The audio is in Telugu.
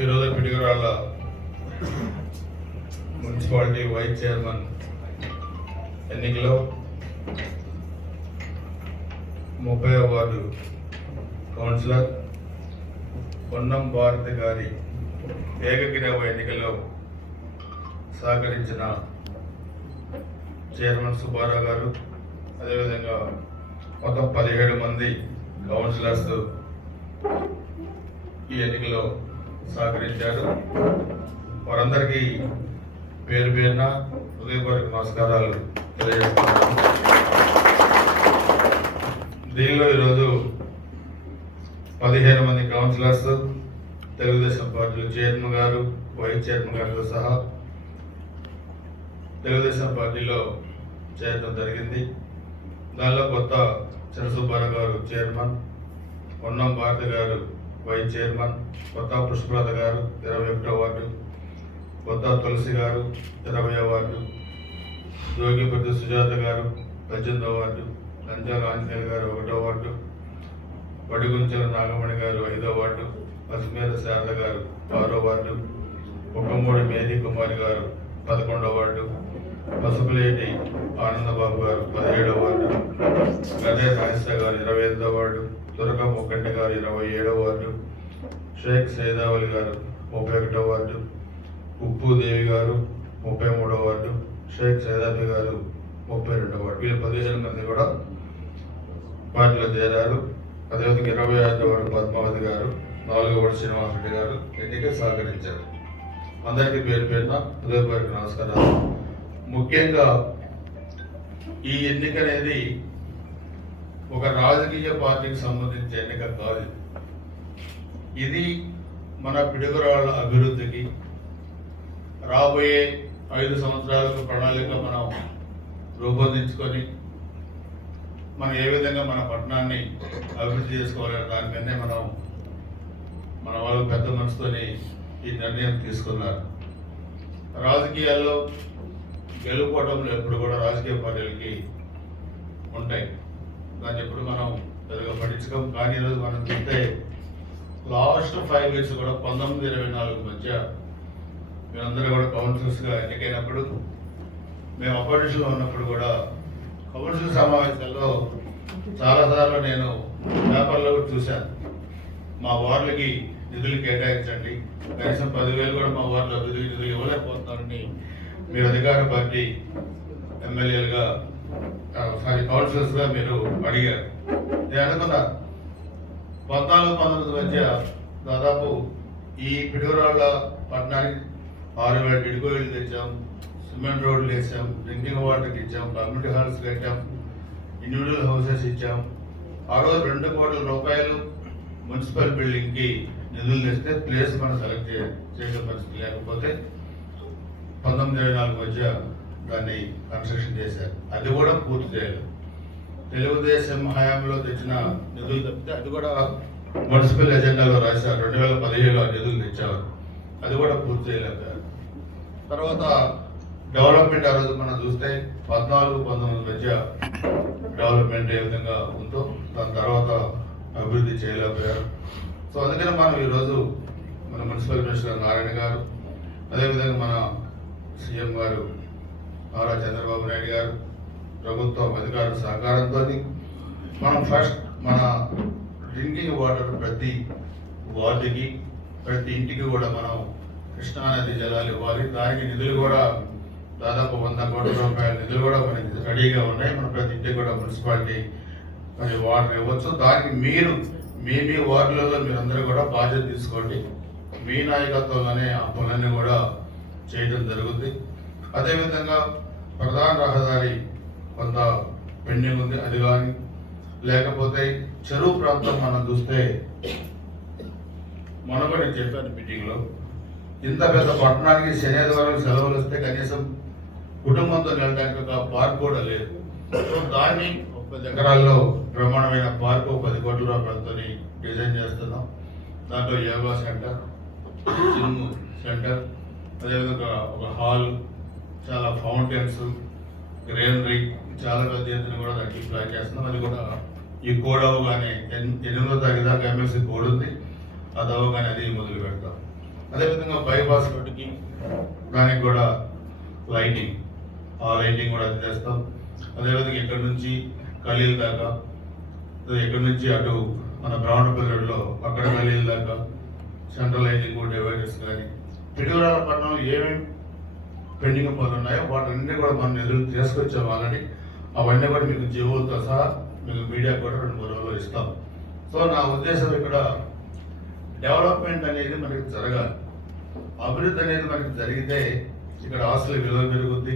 ఈరోజు పిడుగురాళ్ళ మున్సిపాలిటీ వైస్ చైర్మన్ ఎన్నికలో ముప్పై వార్డు కౌన్సిలర్ పొన్నం భారతి గారి ఏకగ్రీవ ఎన్నికలో సహకరించిన చైర్మన్ సుబ్బారావు గారు అదేవిధంగా మొత్తం పదిహేడు మంది కౌన్సిలర్స్ ఈ ఎన్నికలో సహకరించారు. వారందరికీ పేరు పేరున హృదయపూర్వక నమస్కారాలు తెలియజేస్తున్నాను. దీనిలో ఈరోజు పదిహేను మంది కౌన్సిలర్స్ తెలుగుదేశం పార్టీ చైర్మన్ గారు వైస్ చైర్మన్ గారితో సహా తెలుగుదేశం పార్టీలో చేరడం జరిగింది. దానిలో కొత్త చంద్రసుబ్బారావు గారు చైర్మన్ పొన్నం భారతి గారు వైస్ చైర్మన్ కొత్త పుష్పలత గారు ఇరవై ఒకటో వార్డు కొత్త తులసి గారు ఇరవై వార్డు జోగిపతి సుజాత గారు పద్దెనిమిదో వార్డు నంజాల ఆంజనేయులు గారు ఒకటో వార్డు వడిగుంచెల నాగమణి గారు ఐదో వార్డు పసిమేర శారద గారు ఆరో వార్డు కుటుంబూడి మేరీ కుమారి గారు పదకొండో వార్డు పసుపులేటి ఆనందబాబు గారు పదిహేడో వార్డు గదే రాజేశ్వర గారు ఇరవై ఎనిమిదో వార్డు దుర్గా ముక్కంటి గారు ఇరవై ఏడవ వార్డు షేక్ సైదావలి గారు ముప్పై ఒకటో వార్డు ఉప్పు దేవి గారు ముప్పై మూడో వార్డు షేక్ సైదాబి గారు ముప్పై రెండవ వార్డు. వీళ్ళు పదిహేను మంది కూడా పార్టీలో చేరారు. అదేవిధంగా ఇరవై ఐదవ వార్డు పద్మావతి గారు నాలుగవ వార్డు శ్రీనివాసరెడ్డి గారు ఎన్నిక సహకరించారు. అందరికీ పేరు పేరున హృదయపూర్వక నమస్కారాలు. ముఖ్యంగా ఈ ఎన్నిక అనేది ఒక రాజకీయ పార్టీకి సంబంధించిన ఎన్నిక కాదు ఇది. మన పిడుగురాళ్ళ అభివృద్ధికి రాబోయే ఐదు సంవత్సరాలకు ప్రణాళిక మనం రూపొందించుకొని మనం ఏ విధంగా మన పట్టణాన్ని అభివృద్ధి చేసుకోవాలనే దానికన్నే మనం మన వాళ్ళు పెద్ద మనసుతోని ఈ నిర్ణయం తీసుకున్నారు. రాజకీయాల్లో గెలుపోవడంలో ఎప్పుడు కూడా రాజకీయ పార్టీలకి ఉంటాయి. దాన్ని ఎప్పుడు మనం పెద్దగా పట్టించుకోం. కానీ ఈరోజు మనం చూస్తే లాస్ట్ ఫైవ్ ఇయర్స్ కూడా పంతొమ్మిది ఇరవై నాలుగు మధ్య మేమందరూ కూడా కౌన్సిలర్స్గా ఎన్నికైనప్పుడు మేము అపోజిషన్లో ఉన్నప్పుడు కూడా కౌన్సిల్ సమావేశాల్లో చాలాసార్లు నేను పేపర్లో కూడా చూశాను. మా వార్డులకి నిధులు కేటాయించండి. కనీసం పదివేలు కూడా మా వార్డులో అభివృద్ధి నిధులు ఇవ్వలేకపోతున్నారని మీరు అధికార పార్టీ ఎమ్మెల్యేలుగా సారీ కౌన్సిలర్స్గా మీరు అడిగారు. నేను అనుకున్నా పద్నాలుగు పంతొమ్మిది మధ్య దాదాపు ఈ పిడుగురాళ్ళ పట్టణానికి ఆరు వేల గిడుకోయిలు తెచ్చాం సిమెంట్ రోడ్లు వేసాం డ్రింకింగ్ వాటర్కి ఇచ్చాం కమ్యూనిటీ హాల్స్ కట్టాం ఇండివిజువల్ హౌసెస్ ఇచ్చాం. ఆ రోజు రెండు కోట్ల రూపాయలు మున్సిపల్ బిల్డింగ్కి నిధులు తెస్తే ప్లేస్ మనం సెలెక్ట్ చేసే పరిస్థితి లేకపోతే పంతొమ్మిది ఇరవై నాలుగు మధ్య దాన్ని కన్స్ట్రక్షన్ చేశారు. అది కూడా పూర్తి చేయలేదు. తెలుగుదేశం హయాంలో తెచ్చిన నిధులు తప్పితే అది కూడా మున్సిపల్ ఎజెండాలో రాశారు. రెండు వేల పదిహేడులో నిధులు తెచ్చారు. అది కూడా పూర్తి చేయలేకపోయారు తర్వాత డెవలప్మెంట్ ఆ రోజు మనం చూస్తే పద్నాలుగు పంతొమ్మిది మధ్య డెవలప్మెంట్ ఏ విధంగా ఉందో దాని తర్వాత అభివృద్ధి చేయలేకపోయారు. సో అందుకని మనం ఈరోజు మన మున్సిపల్ మినిస్టర్ నారాయణ గారు అదేవిధంగా మన సీఎం గారు నారా చంద్రబాబు నాయుడు గారు ప్రభుత్వం అధికారుల సహకారంతో మనం ఫస్ట్ మన డ్రింకింగ్ వాటర్ ప్రతి వార్డుకి ప్రతి ఇంటికి కూడా మనం కృష్ణానది జలాలు ఇవ్వాలి. దానికి నిధులు కూడా దాదాపు వంద కోట్ల రూపాయల నిధులు కూడా మనకి రెడీగా ఉన్నాయి. మనం ప్రతి ఇంటికి కూడా మున్సిపాలిటీ మరి వాటర్ ఇవ్వచ్చు. దానికి మీరు మీ మీ వార్డులలో మీరందరూ కూడా బాధ్యత తీసుకోండి. మీ నాయకత్వంలోనే ఆ పనులన్నీ కూడా చేయడం జరుగుతుంది అదేవిధంగా ప్రధాన రహదారి కొంత పెండింగ్ ఉంది అది కానీ. లేకపోతే చెరువు ప్రాంతం మనం చూస్తే మొన్న కూడా చెప్పాను మీటింగ్లో ఇంత పెద్ద పట్టణానికి శనివారం సెలవులు వస్తే కనీసం కుటుంబంతో వెళ్ళడానికి ఒక పార్క్ కూడా లేదు. సో దాన్ని ఒక పది ఎకరాల్లో బ్రహ్మాండమైన పార్క్ పది కోట్ల రూపాయలతో డిజైన్ చేస్తున్నాం. దాంట్లో యోగా సెంటర్ జిమ్ సెంటర్ అదేవిధంగా ఒక హాల్ చాలా ఫౌంటైన్స్ గ్రీనరీ చాలా పెద్ద ఎత్తున కూడా దానికి ప్లాన్ చేస్తున్నాం అది కూడా ఈ కోడ్ అవగానే ఎన్- ఎనిమిదో తారీఖు దాకా ఎమ్మెల్సీ కోడ్ ఉంది. అది అవగానే అది మొదలు పెడతాం. అదేవిధంగా బైపాస్ రోడ్డుకి దానికి కూడా లైటింగ్ ఆ లైటింగ్ కూడా అందజేస్తాం అదేవిధంగా ఇక్కడ నుంచి ఖలీల్ దాకా ఇక్కడ నుంచి అటు మన బ్రాహ్మణపల్లిలో అక్కడ ఖలీల్ దాకా సెంట్రల్ లైటింగ్ కూడా డివైడర్స్ కానీ పిడుగురాల పట్టణంలో ఏమేమి పెండింగ్ పనులు ఉన్నాయో వాటన్ని కూడా మనం ఎదురు తీసుకొచ్చాం ఆల్రెడీ అవన్నీ కూడా మీకు జీవోతో సహా మీకు మీడియా కూడా రెండు మూడు రోజులు ఇస్తాం. సో నా ఉద్దేశం ఇక్కడ డెవలప్మెంట్ అనేది మనకి జరగాలి. అభివృద్ధి అనేది మనకి జరిగితే ఇక్కడ ఆస్తుల విలువ పెరుగుద్ది.